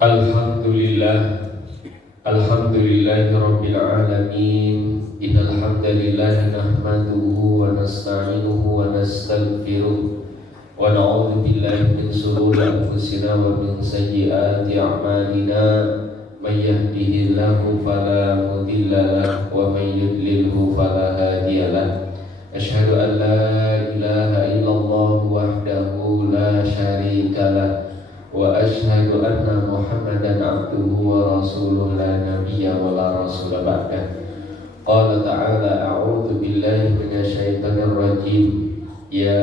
Alhamdulillah, alhamdulillahi rabbil alamin. Innal hamdalillah nahmaduhu wa nasta'inuhu wa nastaghfiruh wa na'udzu billahi min shururi anfusina wa min sayyiati a'malina. May yahdihillahu fala mudilla lahu wa may yudlilhu fala hadiya lahu. Asyhadu an la ilaha illallah wahdahu la syarika lahu wa asyhadu anna Muhammadan abduhu wa rasuluh la nabiyya wa la rasula ba'dah. Qala ta'ala a'udzu billahi minasyaitonir rajim. Ya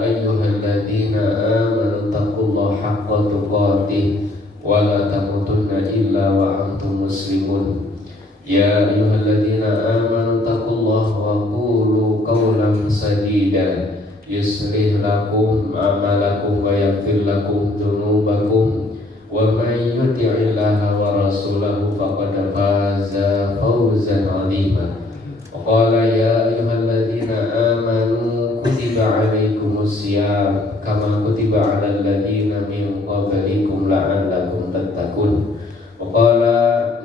ayyuhalladzina amanu taqullaha haqqa tuqatih wa la tamutunna illa wa antum muslimun. Ya ayyuhalladzina amanu taqullaha wa qulu qawlan sadida yuslih lakum a'malakum wa yaghfir lakum dzunubakum wa may yuti'illaha wa rasulahu faqad faza fawzan 'azima. Wa qala ya ayyuhalladzina amanu kutiba 'alaikumus syiyam kama kutiba 'alal ladzina min qablikum la'allakum tattaqun. Wa qala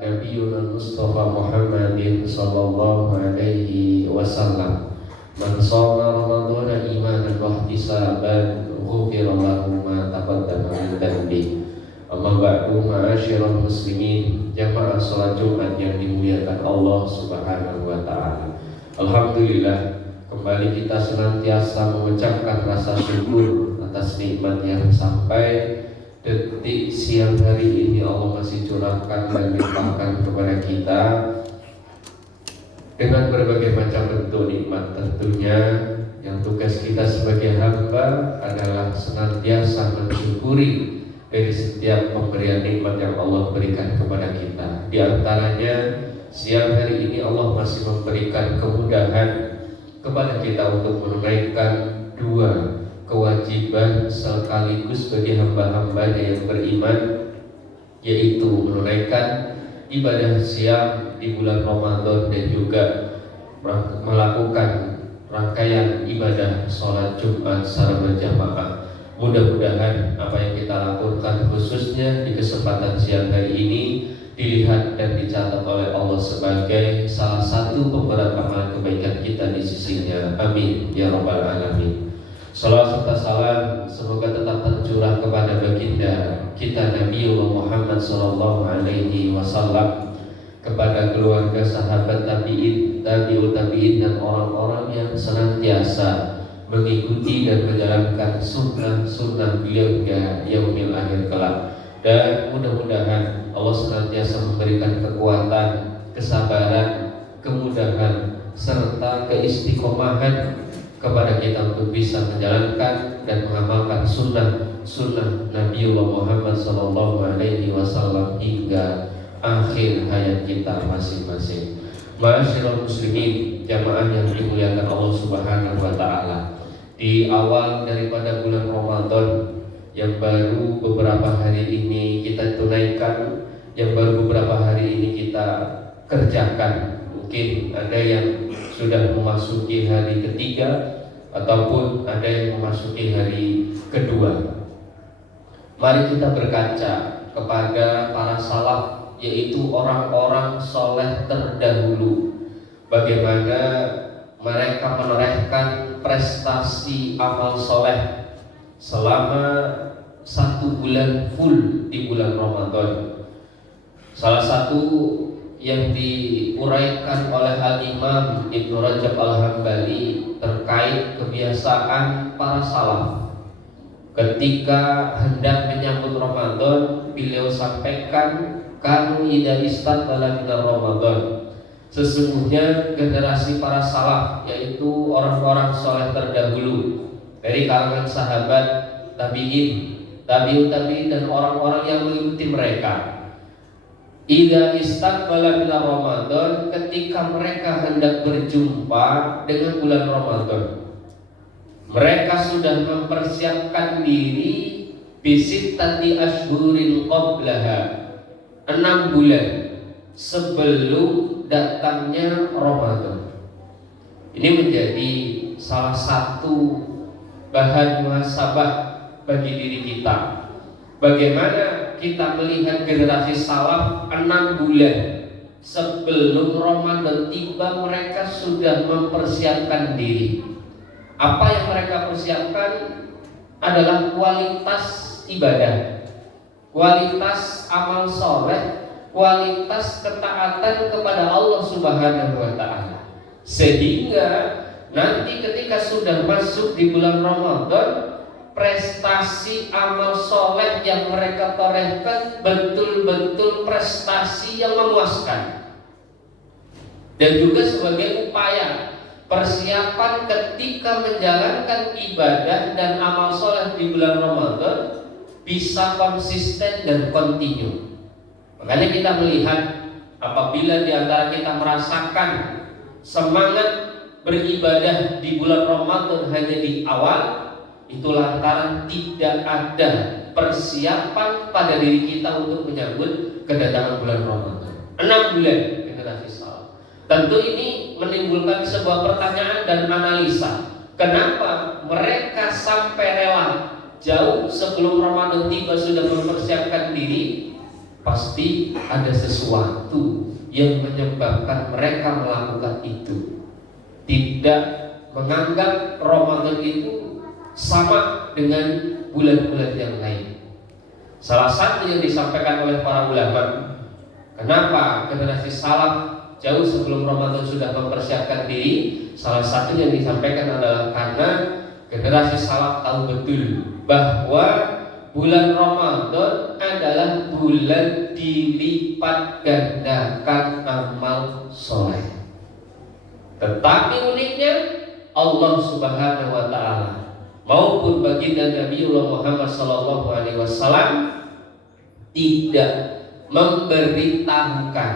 nabiyyuna Mustafa Muhammadin sallallahu alaihi wasallam, man shoma ramadhana imanan wa ihtisaban ghufira lahu ma taqaddama min dhanbi. Amma ba'du, ma'asyiral muslimin, jamaah salat Jumat yang dimuliakan Allah Subhanahu wa taala. Alhamdulillah, kembali kita senantiasa mengucapkan rasa syukur atas nikmat yang sampai detik siang hari ini Allah masih curahkan dan limpahkan kepada kita dengan berbagai macam bentuk nikmat. Tentunya yang tugas kita sebagai hamba adalah senantiasa mensyukuri dari setiap pemberian nikmat yang Allah berikan kepada kita. Di antaranya siang hari ini Allah masih memberikan kemudahan kepada kita untuk menunaikan dua kewajiban sekaligus bagi hamba-hambanya yang beriman, yaitu menunaikan ibadah siang di bulan Ramadan dan juga melakukan rangkaian ibadah sholat Jumat secara berjamaah. Mudah-mudahan apa yang kita lakukan khususnya di kesempatan siang hari ini dilihat dan dicatat oleh Allah sebagai salah satu pemberat amalan kebaikan kita di sisinya. Amin ya rabbal alamin. Salawat serta salam semoga tetap tercurah kepada baginda kita Nabiullah Muhammad sallallahu alaihi wasallam, kepada keluarga, sahabat, tabi'in, tabi'ut tabi'in, dan orang-orang yang senantiasa mengikuti dan menjalankan sunnah-sunnah beliau hingga yaumil akhir kelak. Dan mudah-mudahan Allah senantiasa memberikan kekuatan, kesabaran, kemudahan, serta keistiqomahan kepada kita untuk bisa menjalankan dan mengamalkan sunnah Nabiullah Muhammad sallallahu alaihi wasallam hingga akhir hayat kita masing-masing. Ma'asyiral muslimin, jamaah yang dimuliakan Allah Subhanahu wa taala. Di awal daripada bulan Ramadan yang baru beberapa hari ini kita tunaikan, yang baru beberapa hari ini kita kerjakan. Mungkin ada yang sudah memasuki hari ketiga ataupun ada yang memasuki hari kedua. Mari kita berkaca kepada para salaf, yaitu orang-orang soleh terdahulu, bagaimana mereka menorehkan prestasi amal soleh selama 1 bulan full di bulan Ramadan. Salah satu yang diuraikan oleh Al-Imam Ibnu Rajab Al-Hambali terkait kebiasaan para salaf ketika hendak menyambut Ramadan, beliau sampaikan, kanu idza istaqbala min Ramadan, sesungguhnya generasi para salaf, yaitu orang-orang soleh terdahulu dari kalangan sahabat, tabi'in, tabi'ut tabi'in, dan orang-orang yang mengikuti mereka, idza istaqbala min Ramadan, ketika mereka hendak berjumpa dengan bulan Ramadan, mereka sudah mempersiapkan diri bisittati ashhurin qablaha, 6 bulan sebelum datangnya Ramadan. Ini menjadi salah satu bahan muhasabah bagi diri kita. Bagaimana kita melihat generasi salaf 6 bulan sebelum Ramadan tiba mereka sudah mempersiapkan diri. Apa yang mereka persiapkan adalah kualitas ibadah, kualitas amal soleh, kualitas ketaatan kepada Allah Subhanahu wa Ta'ala. Sehingga nanti ketika sudah masuk di bulan Ramadan, prestasi amal soleh yang mereka torehkan betul-betul prestasi yang memuaskan. Dan juga sebagai upaya persiapan ketika menjalankan ibadah dan amal soleh di bulan Ramadan bisa konsisten dan kontinu. Makanya kita melihat apabila di antara kita merasakan semangat beribadah di bulan Ramadan hanya di awal, itu lantaran tidak ada persiapan pada diri kita untuk menyambut kedatangan bulan Ramadan. 6 bulan generasi salaf. Tentu ini menimbulkan sebuah pertanyaan dan analisa. Kenapa mereka sampai rela jauh sebelum Ramadan tiba sudah mempersiapkan diri? Pasti ada sesuatu yang menyebabkan mereka melakukan itu. Tidak menganggap Ramadan itu sama dengan bulan-bulan yang lain. Salah satu yang disampaikan oleh para ulama, kenapa generasi salaf jauh sebelum Ramadan sudah mempersiapkan diri, salah satu yang disampaikan adalah karena generasi salaf tahu betul bahwa bulan Ramadan adalah bulan dilipat gandakan amal soleh. Tetapi uniknya Allah Subhanahu wa Ta'ala maupun baginda Nabiullah Muhammad SAW tidak memberitahukan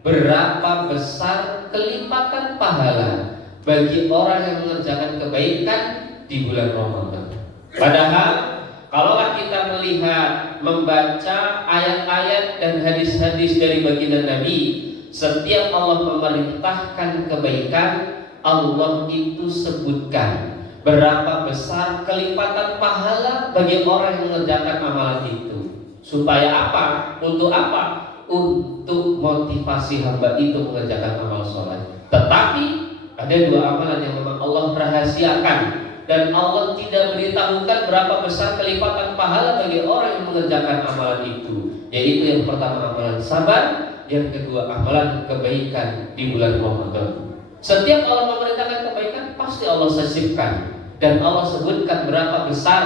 berapa besar kelipatan pahala bagi orang yang mengerjakan kebaikan di bulan Ramadan. Padahal kalaulah kita melihat, membaca ayat-ayat dan hadis-hadis dari baginda Nabi, setiap Allah memerintahkan kebaikan, Allah itu sebutkan berapa besar kelipatan pahala bagi orang yang mengerjakan amalan itu. Supaya apa? Untuk apa? Untuk motivasi hamba itu mengerjakan amal soleh. Tetapi ada 2 amalan yang memang Allah rahasiakan dan Allah tidak beritahukan berapa besar kelipatan pahala bagi orang yang mengerjakan amalan itu. Yaitu yang pertama amalan sabar, yang kedua amalan kebaikan di bulan Ramadan. Setiap Allah memerintahkan kebaikan pasti Allah sisipkan dan Allah sebutkan berapa besar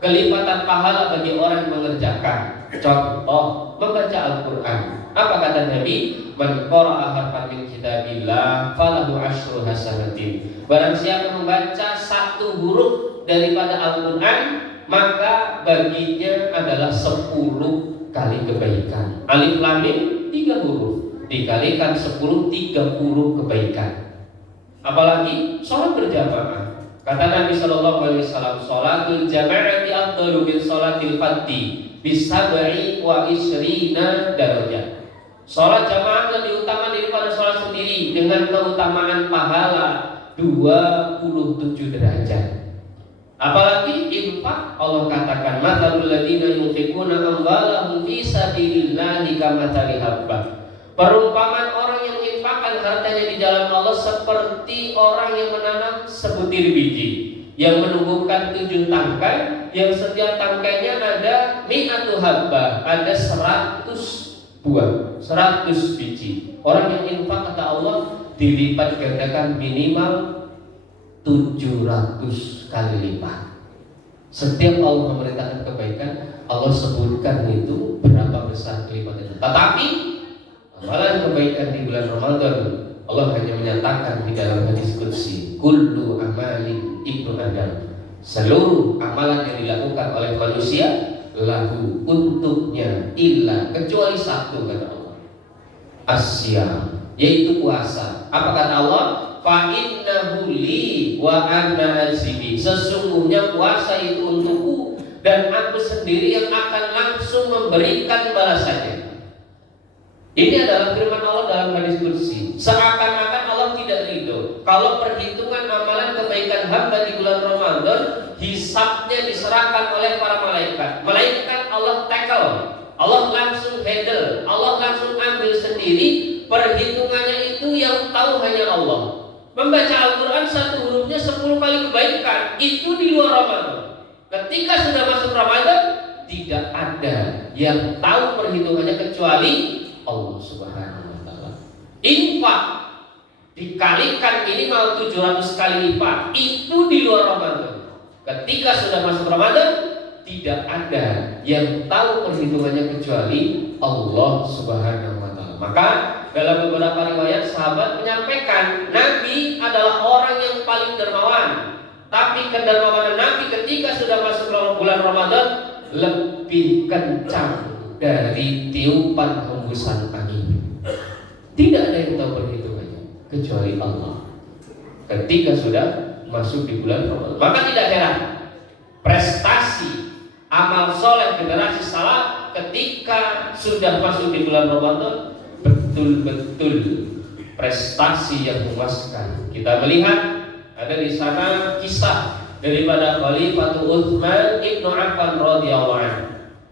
kelipatan pahala bagi orang yang mengerjakan. Contoh membaca Al-Quran. Apa kata Nabi? Man qara'a harfan min kitabillah falahu asyru hasanatin. Barang siapa membaca 1 huruf daripada Al-Quran, maka baginya adalah 10 kali kebaikan. Alif lam mim 3 huruf dikalikan 10, 30 kebaikan. Apalagi sholat berjamaah. Kata Nabi SAW, sholatul jama'ati afdalu min sholatil fardhi bisab'i wa isrina darajat. Sholat jamaah lebih utama daripada sholat sendiri dengan keutamaan pahala 27 derajat. Apalagi infak, Allah katakan mathalul ladzina yunfiquna amwalahum fi sabilillahi kamathali habbah. Perumpamaan orang yang menginfakkan hartanya di jalan Allah seperti orang yang menanam sebutir biji yang menumbuhkan 7 tangkai, yang setiap tangkainya ada mi'atu habbah, ada 100 buah, 100 biji. Orang yang infak kata Allah dilipat gandakan minimal 700 kali lipat. Setiap Allah memerintahkan kebaikan, Allah sebutkan itu berapa besar kelipatannya. Tetapi amalan kebaikan di bulan Ramadan, Allah hanya menyatakan di dalam hadis qudsi, kullu amalin ibnu Adam, seluruh amalan yang dilakukan oleh manusia lahu untuknya illa kecuali 1 kata Allah, asyam, yaitu puasa. Apa kata Allah? Fa innahu li wa ana azibi. Sesungguhnya puasa itu untukku dan aku sendiri yang akan langsung memberikan balasannya. Ini adalah firman Allah dalam hadis qudsi. Seakan-akan Allah tidak ridho kalau perhitungan amalan kebaikan hamba di bulan Ramadan hisabnya diserahkan oleh para malaikat. Malaikat Allah tackle, handle, Allah langsung ambil sendiri. Perhitungannya itu yang tahu hanya Allah. Membaca Al-Quran satu hurufnya 10 kali kebaikan, itu di luar Ramadan. Ketika sudah masuk Ramadan, tidak ada yang tahu perhitungannya kecuali Allah Subhanahu wa Ta'ala. Infak dikalikan minimal 700 kali lipat, itu di luar Ramadan. Ketika sudah masuk Ramadan, tidak ada yang tahu perhitungannya kecuali Allah Subhanahu wa Ta'ala. Maka dalam beberapa riwayat sahabat menyampaikan Nabi adalah orang yang paling dermawan. Tapi kedermawanan Nabi ketika sudah masuk bulan Ramadan lebih kencang dari tiupan hembusan angin. Tidak ada yang tahu perhitungannya kecuali Allah. Ketika sudah masuk di bulan Ramadan, maka tidak heran prestasi amal soleh generasi salaf ketika sudah masuk di bulan Ramadan betul-betul prestasi yang memuaskan. Kita melihat ada di sana kisah daripada Khalifatul Utsman Ibnu Affan radhiyallahu anhu.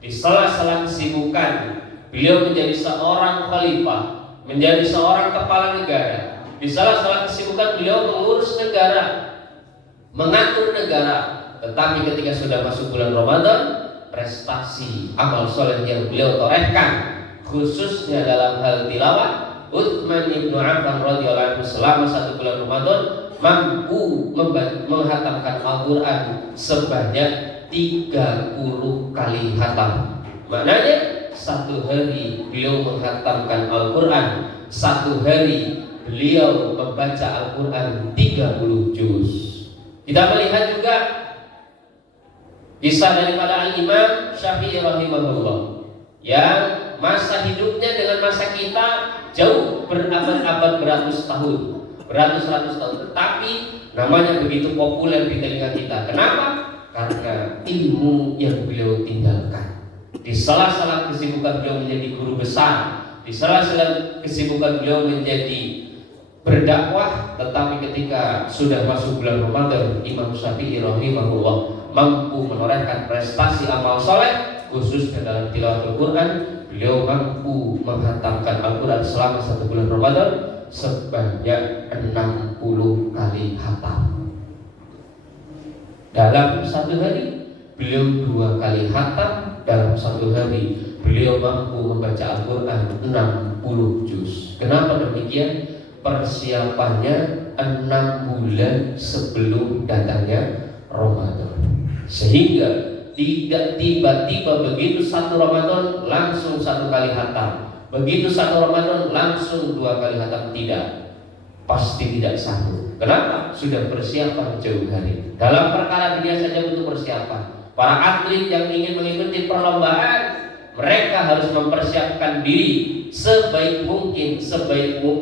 Di sela-sela kesibukan beliau menjadi seorang khalifah, menjadi seorang kepala negara. Di sela-sela kesibukan beliau mengurus negara, mengatur negara. Tetapi ketika sudah masuk bulan Ramadan, prestasi amal soleh yang beliau torehkan khususnya dalam hal tilawah, Utsman Ibnu Affan radhiyallahu anhu selama 1 bulan Ramadan mampu menghatamkan Al-Quran sebanyak 30 kali hatam. Maknanya 1 hari beliau menghatamkan Al-Quran, 1 hari beliau membaca Al-Quran 30 juz. Kita melihat juga kisah daripada Al-Imam Syafi'i rahimahullah yang masa hidupnya dengan masa kita jauh berabad-abad, beratus ratus tahun, tetapi namanya begitu populer di telinga kita. Kenapa? Karena ilmu yang beliau tinggalkan. Di sela-sela kesibukan beliau menjadi guru besar, di sela-sela kesibukan beliau menjadi berdakwah, tetapi ketika sudah masuk bulan Ramadan, Imam Syafi'i rahimahullah mampu menorehkan prestasi amal soleh khususnya dalam tilawatul Quran. Beliau mampu menghatamkan Al-Quran selama 1 bulan Ramadan sebanyak 60 kali hatam. Dalam 1 hari beliau 2 kali hatam. Dalam 1 hari beliau mampu membaca Al-Quran 60 juz. Kenapa demikian? Persiapannya 6 bulan sebelum datangnya Ramadan, sehingga tidak tiba-tiba begitu 1 Ramadan langsung 1 kali hatam, begitu 1 Ramadan langsung 2 kali hatam. Tidak, pasti tidak sanggup. Kenapa? Sudah persiapan jauh hari. Dalam perkara dunia saja butuh persiapan. Para atlet yang ingin mengikuti perlombaan, mereka harus mempersiapkan diri sebaik mungkin,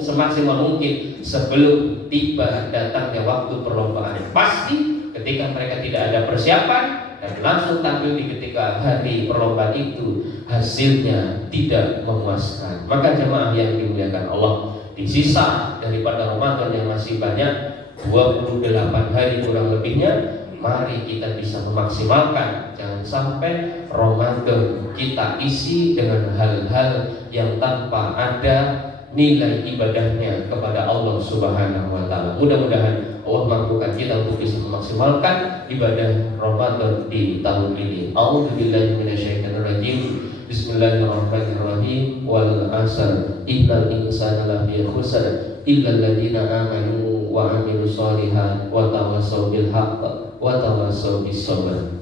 semaksimal mungkin sebelum tiba datangnya waktu perlombaan. Pasti ketika mereka tidak ada persiapan dan langsung tampil di ketika hari perlombaan itu, hasilnya tidak memuaskan. Maka jemaah yang dimuliakan Allah, di sisa daripada Ramadan yang masih banyak, 28 hari kurang lebihnya, mari kita bisa memaksimalkan. Jangan sampai Ramadan kita isi dengan hal-hal yang tanpa ada nilai ibadahnya kepada Allah Subhanahu wa Ta'ala. Mudah-mudahan Allah mampukan kita untuk bisa memaksimalkan ibadah Ramadan di tahun ini. A'udzubillahi minasyaitonirrajim. Bismillahirrahmanirrahim. Wal 'asr innal insana lafi khusr illal ladzina amanu wa 'amilus shalihat wa tawassaw bil haqq wa tawassaw bis sabr.